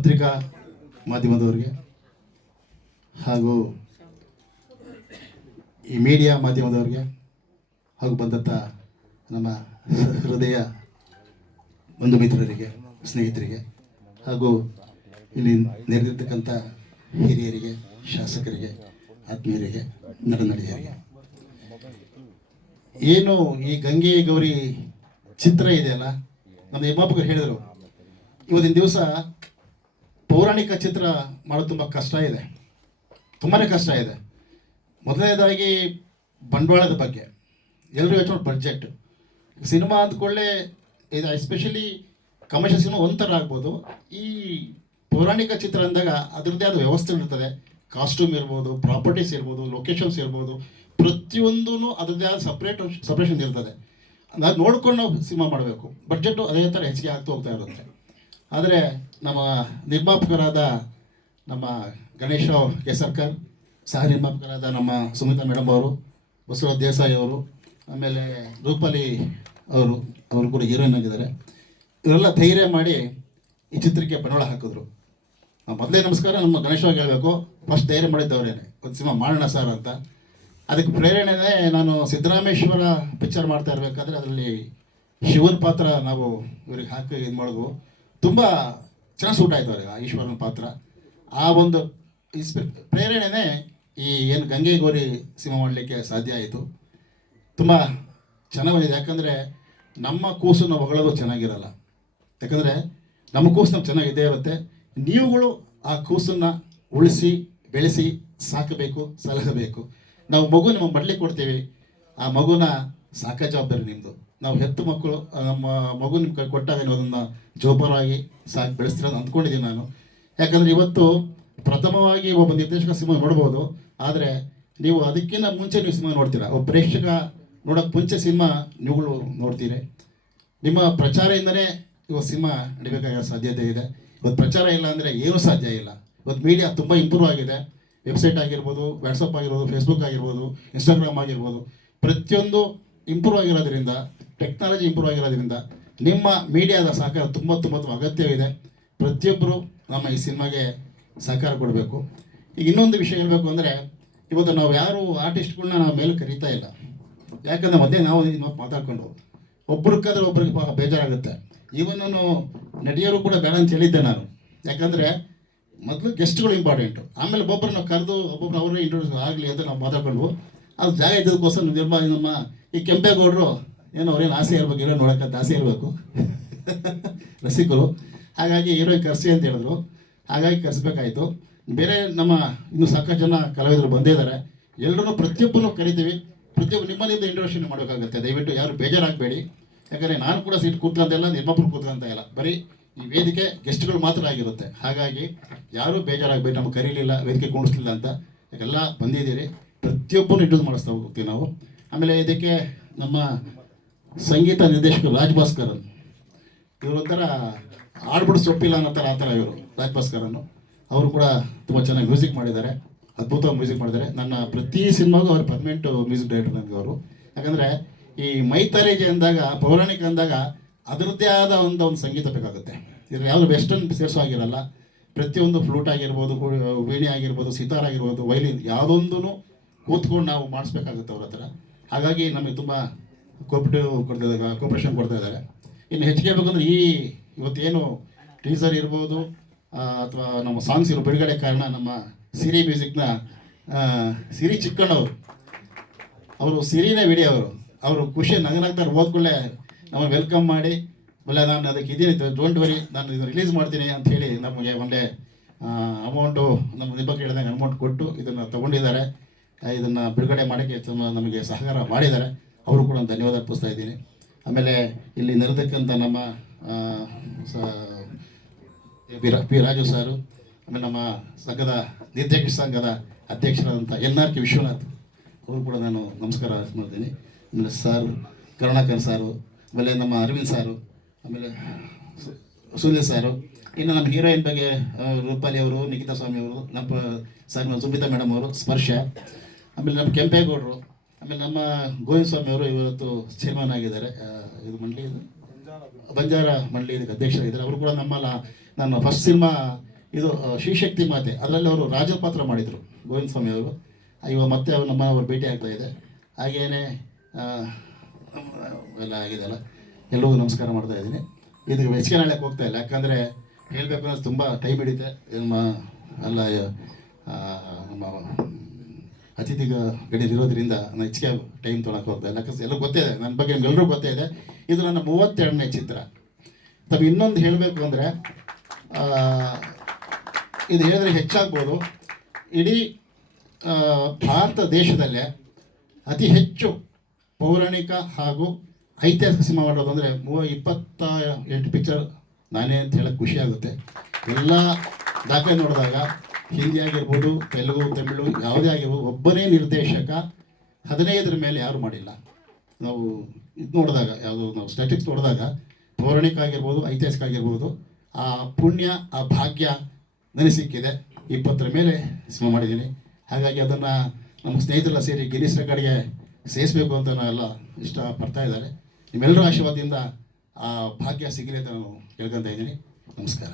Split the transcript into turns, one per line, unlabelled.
ಪತ್ರಿಕಾ ಮಾಧ್ಯಮದವರಿಗೆ ಹಾಗೂ ಈ ಮೀಡಿಯಾ ಮಾಧ್ಯಮದವರಿಗೆ ಹಾಗೂ ಬಂದಂಥ ನಮ್ಮ ಹೃದಯ ಬಂಧು ಮಿತ್ರರಿಗೆ, ಸ್ನೇಹಿತರಿಗೆ ಹಾಗೂ ಇಲ್ಲಿ ನೆರೆದಿರ್ತಕ್ಕಂಥ ಹಿರಿಯರಿಗೆ, ಶಾಸಕರಿಗೆ, ಆತ್ಮೀಯರಿಗೆ ನಡನಡಿಯರಿಗೆ ಏನು ಈ ಗಂಗೆ ಗೌರಿ ಚಿತ್ರ ಇದೆಯಲ್ಲ ನಮ್ಮ ನಿರ್ಮಾಪಕರು ಹೇಳಿದರು. ಇವತ್ತಿನ ದಿವಸ ಪೌರಾಣಿಕ ಚಿತ್ರ ಮಾಡೋದು ತುಂಬ ಕಷ್ಟ ಇದೆ. ತುಂಬಾ ಕಷ್ಟ ಇದೆ. ಮೊದಲನೇದಾಗಿ ಬಂಡವಾಳದ ಬಗ್ಗೆ. ಎಲ್ಲರೂ ಯೋಚನೆ ಬಡ್ಜೆಟ್ ಸಿನಿಮಾ ಅಂದ್ಕೊಳ್ಳೆ ಇದು ಎಸ್ಪೆಷಲಿ ಕಮರ್ಷಿಯಲ್ ಸಿನಿಮಾ ಒಂಥರ ಆಗ್ಬೋದು. ಈ ಪೌರಾಣಿಕ ಚಿತ್ರ ಅಂದಾಗ ಅದರದ್ದೇ ಆದ ವ್ಯವಸ್ಥೆಗಳಿರ್ತದೆ ಕಾಸ್ಟ್ಯೂಮ್ ಇರ್ಬೋದು ಪ್ರಾಪರ್ಟೀಸ್ ಇರ್ಬೋದು ಲೊಕೇಶನ್ಸ್ ಇರ್ಬೋದು. ಪ್ರತಿಯೊಂದೂ ಅದರದ್ದೇ ಆದ ಸಪ್ರೇಟ್ ಸಪ್ರೇಷನ್ ಇರ್ತದೆ. ಅದು ನೋಡ್ಕೊಂಡು ನಾವು ಸಿನಿಮಾ ಮಾಡಬೇಕು. ಬಡ್ಜೆಟು ಅದೇ ಥರ ಹೆಚ್ಚಿಗೆ ಆಗ್ತಾ ಹೋಗ್ತಾ ಇರುತ್ತೆ. ಆದರೆ ನಮ್ಮ ನಿರ್ಮಾಪಕರಾದ ನಮ್ಮ ಗಣೇಶ ಕೇಸರ್ಕರ್, ಸಹ ನಿರ್ಮಾಪಕರಾದ ನಮ್ಮ ಸುಮಿತಾ ಮೇಡಮ್ ಅವರು, ಬಸವರಾಜ್ ದೇಸಾಯಿ ಅವರು, ಆಮೇಲೆ ರೂಪಾಲಿ ಅವರು ಅವರು ಕೂಡ ಹೀರೋಯಿನ್ ಆಗಿದ್ದಾರೆ. ಇವರೆಲ್ಲ ಧೈರ್ಯ ಮಾಡಿ ಈ ಚಿತ್ರಕ್ಕೆ ಬಂಡವಾಳ ಹಾಕಿದ್ರು. ಮೊದಲೇ ನಮಸ್ಕಾರ, ನಮ್ಮ ಗಣೇಶವಾಗಿ ಹೇಳಬೇಕು. ಫಸ್ಟ್ ಧೈರ್ಯ ಮಾಡಿದ್ದವರೇನೆ ಒಂದು ಸಿನಿಮಾ ಮಾಡೋಣ ಸರ್ ಅಂತ. ಅದಕ್ಕೆ ಪ್ರೇರಣೆನೇ ನಾನು ಸಿದ್ದರಾಮೇಶ್ವರ ಪಿಕ್ಚರ್ ಮಾಡ್ತಾ ಇರಬೇಕಾದ್ರೆ ಅದರಲ್ಲಿ ಶಿವನ ಪಾತ್ರ ನಾವು ಇವ್ರಿಗೆ ಹಾಕಿ ಇದು ಮಾಡಿದ್ವು ತುಂಬ ಚೆನ್ನಾಗಿ ಸೂಟ್ ಆಯ್ತು ಅವ್ರಿಗೆ ಈಶ್ವರನ ಪಾತ್ರ. ಆ ಒಂದು ಇನ್ಸ್ಪಿ ಪ್ರೇರಣೆನೇ ಈ ಏನು ಗಂಗೆ ಗೌರಿ ಸಿನಿಮಾ ಮಾಡಲಿಕ್ಕೆ ಸಾಧ್ಯ ಆಯಿತು. ತುಂಬ ಚೆನ್ನಾಗಿ ಬಂದಿದೆ. ಯಾಕಂದರೆ ನಮ್ಮ ಕೂಸನ್ನು ಹೊಗಳೋದು ಚೆನ್ನಾಗಿರಲ್ಲ. ಯಾಕಂದರೆ ನಮ್ಮ ಕೂಸು ನಮ್ಗೆ ಚೆನ್ನಾಗಿದ್ದೇ ಇರುತ್ತೆ. ನೀವುಗಳು ಆ ಕೂಸನ್ನು ಉಳಿಸಿ, ಬೆಳೆಸಿ ಸಾಕಬೇಕು, ಸಲಹಬೇಕು. ನಾವು ಮಗು ನಿಮಗೆ ಮಡ್ಲಿಕ್ಕೆ ಕೊಡ್ತೀವಿ. ಆ ಮಗುನ ಸಾಕ ಜವಾಬ್ದಾರಿ ನಿಮ್ಮದು ನಾವು ಹೆತ್ತು ಮಕ್ಕಳು ನಮ್ಮ ಮಗು ನಿಮ್ಮ ಕೈ, ಕೊಟ್ಟಾಗ ನೀವು ಅದನ್ನು ಜೋಪಾನವಾಗಿ ಸಾಕಿ, ಬೆಳೆಸ್ತೀರ ಅಂತ ಅಂದ್ಕೊಂಡಿದ್ದೀನಿ ನಾನು. ಯಾಕಂದರೆ ಇವತ್ತು ಪ್ರಥಮವಾಗಿ ಒಬ್ಬ ನಿರ್ದೇಶಕ ಸಿನಿಮಾ ನೋಡ್ಬೋದು, ಆದರೆ ನೀವು ಅದಕ್ಕಿಂತ ಮುಂಚೆ ನೀವು ಸಿನಿಮಾ ನೋಡ್ತೀರಾ? ಒಬ್ಬ ಪ್ರೇಕ್ಷಕ ನೋಡೋಕ್ಕೆ ಮುಂಚೆ ಸಿನಿಮಾ ನೀವುಗಳು ನೋಡ್ತೀರಿ. ನಿಮ್ಮ ಪ್ರಚಾರದಿಂದನೇ ಇವತ್ತು ಸಿನಿಮಾ ನಡಿಬೇಕಾಗಿರೋ ಸಾಧ್ಯತೆ ಇದೆ. ಇವತ್ತು ಪ್ರಚಾರ ಇಲ್ಲ ಅಂದರೆ ಏನೂ ಸಾಧ್ಯ ಇಲ್ಲ. ಇವತ್ತು ಮೀಡಿಯಾ ತುಂಬ ಇಂಪ್ರೂವ್ ಆಗಿದೆ. ವೆಬ್ಸೈಟ್ ಆಗಿರ್ಬೋದು, ವಾಟ್ಸಪ್ ಆಗಿರ್ಬೋದು, ಫೇಸ್ಬುಕ್ ಆಗಿರ್ಬೋದು, ಇನ್ಸ್ಟಾಗ್ರಾಮ್ ಆಗಿರ್ಬೋದು, ಪ್ರತಿಯೊಂದು ಇಂಪ್ರೂವ್ ಆಗಿರೋದ್ರಿಂದ ಟೆಕ್ನಾಲಜಿ ಇಂಪ್ರೂವ್ ಆಗಿರೋದ್ರಿಂದ ನಿಮ್ಮ ಮೀಡಿಯಾದ ಸಹಕಾರ ತುಂಬ ತುಂಬ ತುಂಬ ಅಗತ್ಯವಿದೆ. ಪ್ರತಿಯೊಬ್ಬರು ನಮ್ಮ ಈ ಸಿನಿಮಾಗೆ ಸಹಕಾರ ಕೊಡಬೇಕು. ಈಗ ಇನ್ನೊಂದು ವಿಷಯ ಹೇಳಬೇಕು ಅಂದರೆ, ಇವತ್ತು ನಾವು ಯಾರು ಆರ್ಟಿಸ್ಟ್ಗಳನ್ನ ನಾವು ಮೇಲೆ ಕರೀತಾ ಇಲ್ಲ. ಯಾಕಂದ್ರೆ ಮೊದಲೇ ನಾವು ಇನ್ನು ಮಾತಾಡ್ಕೊಂಡು ಒಬ್ರಿಗಾದ್ರೆ ಒಬ್ರಿಗೆ ಪಾಪ ಬೇಜಾರಾಗುತ್ತೆ. ಈವನ್ ನಾನು ನಟಿಯರು ಕೂಡ ಬೇಡ ಅಂತ ಹೇಳಿದ್ದೆ ನಾನು. ಯಾಕಂದರೆ ಮೊದಲು ಗೆಸ್ಟ್ಗಳು ಇಂಪಾರ್ಟೆಂಟು ಆಮೇಲೆ ಒಬ್ಬೊಬ್ಬರು ನಾವು ಕರೆದು ಒಬ್ಬೊಬ್ರು ಅವರೇ ಇಂಟ್ರೊಡ್ಯೂಸ್ ಆಗಲಿ ಅಂತ ನಾವು ಮಾತಾಡ್ಕೊಂಡು ಅದು ಜಾಗ ಇದ್ದದಕ್ಕೋಸ್ಕರ ನಿರ್ಮಾಣ ನಮ್ಮ ಈ ಕೆಂಪೇಗೌಡರು ಏನೋ ಅವ್ರೇನು ಆಸೆ ಇರ್ಬೇಕು ಏನೋ ನೋಡೋಕ್ಕಂತ ಆಸೆ ಇರಬೇಕು ರಸಿಕರು. ಹಾಗಾಗಿ ಹೀರೋ ಕರೆಸಿ ಅಂತ ಹೇಳಿದ್ರು. ಹಾಗಾಗಿ ಕರೆಸ್ಬೇಕಾಯ್ತು. ಬೇರೆ ನಮ್ಮ ಇನ್ನು ಸಾಕಷ್ಟು ಜನ ಕಲಾವಿದರು ಬಂದೇ ಇದ್ದಾರೆ ಎಲ್ಲರೂ ಪ್ರತಿಯೊಬ್ಬರು ಕರಿತೀವಿ. ಪ್ರತಿಯೊಬ್ಬರು ನಿಮ್ಮಲ್ಲಿಂದ ಇಂಟ್ರೊಡಕ್ಷನ್ ಮಾಡಬೇಕಾಗುತ್ತೆ. ದಯವಿಟ್ಟು ಯಾರು ಬೇಜಾರಾಗಬೇಡಿ. ಯಾಕಂದರೆ ನಾನು ಕೂಡ ಸೀಟ್ ಕೂತ್ಕೊಂತಿಲ್ಲ ನಿರ್ಮಾಪುರ ಕೂತ್ಕೊಂತ ಇಲ್ಲ. ಬರೀ ಈ ವೇದಿಕೆ ಗೆಸ್ಟ್ಗಳು ಮಾತ್ರ ಆಗಿರುತ್ತೆ. ಹಾಗಾಗಿ ಯಾರೂ ಬೇಜಾರಾಗಬೇಡಿ. ನಮ್ಗೆ ಕರೀಲಿಲ್ಲ, ವೇದಿಕೆ ಕೂಡಿಸ್ಲಿಲ್ಲ ಅಂತ ಎಲ್ಲ ಬಂದಿದ್ದೀರಿ. ಪ್ರತಿಯೊಬ್ಬರು ಇಂಟ್ರೊಡ್ಯೂಸ್ ಮಾಡಿಸ್ತಾ ಹೋಗ್ತೀವಿ ನಾವು. ಆಮೇಲೆ ಇದಕ್ಕೆ ನಮ್ಮ ಸಂಗೀತ ನಿರ್ದೇಶಕರು ರಾಜ್ ಭಾಸ್ಕರನ್ ಇವರೊಂಥರ ಆಡ್ಬಿಡು ಸೊಪ್ಪಿಲ್ಲ ಅನ್ನೋ ಥರ ಆ ಥರ ಇವರು, ರಾಜ್ ಅವರು ಕೂಡ ತುಂಬ ಚೆನ್ನಾಗಿ ಮ್ಯೂಸಿಕ್ ಮಾಡಿದ್ದಾರೆ ಅದ್ಭುತ ಮ್ಯೂಸಿಕ್ ಮಾಡಿದ್ದಾರೆ. ನನ್ನ ಪ್ರತಿ ಸಿನಿಮಾಗೂ ಅವ್ರು ಪರ್ಮನೆಂಟ್ ಮ್ಯೂಸಿಕ್ ಡೈರೆಕ್ಟರ್ ನನಗೆ ಅವರು. ಯಾಕಂದರೆ ಈ ಮೈಥಾಲಜಿ ಅಂದಾಗ, ಪೌರಾಣಿಕ ಅಂದಾಗ ಅದರದ್ದೇ ಆದ ಒಂದು ಒಂದು ಸಂಗೀತ ಬೇಕಾಗುತ್ತೆ. ಇದ್ರ ಯಾವುದು ವೆಸ್ಟರ್ನ್ ಸೇರಿಸೋ ಆಗಿರಲ್ಲ ಪ್ರತಿಯೊಂದು ಫ್ಲೂಟ್ ಆಗಿರ್ಬೋದು ವೀಣೆ ಆಗಿರ್ಬೋದು, ಸಿತಾರ್ ಆಗಿರ್ಬೋದು ವೈಲಿನ್ ಯಾವುದೊಂದೂ ಕೂತ್ಕೊಂಡು ನಾವು ಮಾಡಿಸ್ಬೇಕಾಗುತ್ತೆ ಅವ್ರ ಹತ್ರ. ಹಾಗಾಗಿ ನಮಗೆ ತುಂಬ ಕೋಪರೇಟಿವ್ ಕೊಡ್ತಾ ಇದ್ದಾರೆ, ಕೋಪ್ರೇಷನ್ ಕೊಡ್ತಾ ಇದ್ದಾರೆ. ಇನ್ನು ಹೆಚ್ಚಿಗೆ ಹೇಳ್ಬೇಕಂದ್ರೆ ಈ ಇವತ್ತೇನು ಟೀಸರ್ ಇರ್ಬೋದು ಅಥವಾ ನಮ್ಮ ಸಾಂಗ್ಸ್ ಇರೋ ಬಿಡುಗಡೆ ಕಾರಣ ನಮ್ಮ ಸಿರಿ ಮ್ಯೂಸಿಕ್ನ ಸಿರಿ ಚಿಕ್ಕಣ್ಣವರು ಅವರು. ಸಿರಿನೇ ವಿಡಿ ಅವರು. ಅವರು ಖುಷಿ ನಗನಾಗ್ತಾರೆ ಓದ್ಕೊಳ್ಳೆ ನಮ್ಮ ವೆಲ್ಕಮ್ ಮಾಡಿ. ಒಳ್ಳೆ ನಾನು ಅದಕ್ಕೆ ಇದೀನಿ ಡೋಂಟ್ ವರಿ ನಾನು ಇದನ್ನು ರಿಲೀಸ್ ಮಾಡ್ತೀನಿ ಅಂತ ಹೇಳಿ ನಮಗೆ ಒಳ್ಳೆ ಅಮೌಂಟು ನಮ್ಮ ನಿಬ್ಬ ಕೇಳಿದಂಗೆ ಅಮೌಂಟ್ ಕೊಟ್ಟು ಇದನ್ನು ತಗೊಂಡಿದ್ದಾರೆ. ಇದನ್ನು ಬಿಡುಗಡೆ ಮಾಡೋಕ್ಕೆ ತುಂಬ ನಮಗೆ ಸಹಕಾರ ಮಾಡಿದ್ದಾರೆ. ಅವರು ಕೂಡ ಧನ್ಯವಾದ ಅರ್ಪಿಸ್ತಾ ಇದ್ದೀನಿ. ಆಮೇಲೆ ಇಲ್ಲಿ ನೆರೆದಕ್ಕಂಥ ನಮ್ಮ ಸ- ಪಿ ಪಿ ರಾಜು ಸಾರು, ಆಮೇಲೆ ನಮ್ಮ ಸಂಘದ ನಿರ್ದೇಶಕ ಸಂಘದ ಅಧ್ಯಕ್ಷರಾದಂಥ ಎನ್ ಆರ್ ಕೆ ವಿಶ್ವನಾಥ್ ಅವರು ಕೂಡ ನಾನು ನಮಸ್ಕಾರ ಮಾಡ್ತೀನಿ. ಆಮೇಲೆ ಸಾರು, ಕರುಣಾಕರ್ ಸಾರು, ಆಮೇಲೆ ನಮ್ಮ ಅರವಿಂದ್ ಸಾರು, ಆಮೇಲೆ ಸುನಿಲ್ ಸಾರು, ಇನ್ನು ನಮ್ಮ ಹೀರೋಯಿನ್ ಬಗ್ಗೆ ರೂಪಾಲಿ ಅವರು, ನಿಖಿತಾ ಸ್ವಾಮಿ ಅವರು, ನಮ್ಮ ಸರ್ ಸುಮಿತಾ ಮೇಡಮ್ ಅವರು, ಸ್ಪರ್ಶ, ಆಮೇಲೆ ನಮ್ಮ ಕೆಂಪೇಗೌಡರು ಆಮೇಲೆ ನಮ್ಮ ಗೋವಿಂದ ಸ್ವಾಮಿ ಅವರು ಇವತ್ತು ಚೇರ್ಮನ್ ಆಗಿದ್ದಾರೆ. ಇದು ಮಂಡಳಿ ಬಂಜಾರ ಮಂಡಳಿ ಇದಕ್ಕೆ ಅಧ್ಯಕ್ಷರಾಗಿದ್ದಾರೆ ಅವರು ಕೂಡ ನಮ್ಮಲ್ಲ ನನ್ನ ಫಸ್ಟ್ ಸಿನಿಮಾ ಇದು ಶ್ರೀಶಕ್ತಿ ಮಾತೆ. ಅದರಲ್ಲಿ ಅವರು ರಾಜ ಪಾತ್ರ ಮಾಡಿದರು ಗೋವಿಂದ ಸ್ವಾಮಿ ಅವರು ಇವಾಗ ಮತ್ತೆ ಅವ್ರು ನಮ್ಮ ಅವ್ರು ಭೇಟಿ ಆಗ್ತಾ ಇದೆ. ಹಾಗೇನೆ ಎಲ್ಲ ಆಗಿದೆ ಅಲ್ಲ ಎಲ್ಲರಿಗೂ ನಮಸ್ಕಾರ ಮಾಡ್ತಾ ಇದ್ದೀನಿ. ಇದಕ್ಕೆ ಹೆಚ್ಚಿಗೆ ನಾಳೆಗೆ ಹೋಗ್ತಾ ಇಲ್ಲ. ಯಾಕಂದರೆ ಹೇಳಬೇಕು ಅಂದ್ರೆ ತುಂಬ ಟೈಮ್ ಹಿಡಿತೆ ನಮ್ಮ ಅಲ್ಲ ಆ, ನಮ್ಮ ಅತಿಥಿಗ ಗಡಿಯಲ್ಲಿರೋದ್ರಿಂದ ನಾನು ಹೆಚ್ಚಿಗೆ ಟೈಮ್ ತೊಗೊಳಕ್ಕೆ ಹೋಗ್ತಾ ಇಲ್ಲ. ಎಲ್ಲ ಗೊತ್ತೇ ಇದೆ. ನನ್ನ ಬಗ್ಗೆ ಎಲ್ಲರೂ ಗೊತ್ತೇ ಇದೆ. ಇದು ನನ್ನ ಮೂವತ್ತೆರಡನೇ ಚಿತ್ರ. ತಮಗೆ ಇನ್ನೊಂದು ಹೇಳಬೇಕು ಅಂದರೆ ಇದು ಹೇಳಿದ್ರೆ ಹೆಚ್ಚಾಗ್ಬೋದು. ಇಡೀ ಭಾರತ ದೇಶದಲ್ಲೇ ಅತಿ ಹೆಚ್ಚು ಪೌರಾಣಿಕ ಹಾಗೂ ಐತಿಹಾಸಿಕ ಸಿನಿಮಾ ಮಾಡೋದು ಅಂದರೆ ಮೂವ, ಇಪ್ಪತ್ತ ಎಂಟು ಪಿಕ್ಚರ್ ನಾನೇ ಅಂತ ಹೇಳಕ್ಕೆ ಖುಷಿ ಆಗುತ್ತೆ. ಎಲ್ಲ ದಾಖಲೆ ನೋಡಿದಾಗ ಹಿಂದಿ ಆಗಿರ್ಬೋದು, ತೆಲುಗು, ತಮಿಳು, ಯಾವುದೇ ಆಗಿರ್ಬೋದು ಒಬ್ಬನೇ ನಿರ್ದೇಶಕ ಹದಿನೈದರ ಮೇಲೆ ಯಾರು ಮಾಡಿಲ್ಲ. ನಾವು ಇದು ನೋಡಿದಾಗ, ಯಾವುದು ನಾವು ಸ್ಟ್ಯಾಟಿಕ್ಸ್ ನೋಡಿದಾಗ, ಪೌರಾಣಿಕ ಆಗಿರ್ಬೋದು, ಐತಿಹಾಸಿಕ ಆಗಿರ್ಬೋದು, ಆ ಪುಣ್ಯ, ಆ ಭಾಗ್ಯ ನನಗೆ ಸಿಕ್ಕಿದೆ. ಇಪ್ಪತ್ತರ ಮೇಲೆ ಸಿನಿಮಾ ಮಾಡಿದ್ದೀನಿ. ಹಾಗಾಗಿ ಅದನ್ನು ನಮ್ಮ ಸ್ನೇಹಿತರೆಲ್ಲ ಸೇರಿ ಗಿರೀಶ್ ಕಡೆಗೆ ಸೇರಿಸಬೇಕು ಅಂತ ಎಲ್ಲ ಇಷ್ಟಪಡ್ತಾ ಇದ್ದಾರೆ. ನಿಮ್ಮೆಲ್ಲರ ಆಶೀರ್ವಾದದಿಂದ ಆ ಭಾಗ್ಯ ಸಿಗಲಿ ಅಂತ ನಾನು ಕೇಳ್ಕೊತಾ ಇದ್ದೀನಿ. ನಮಸ್ಕಾರ.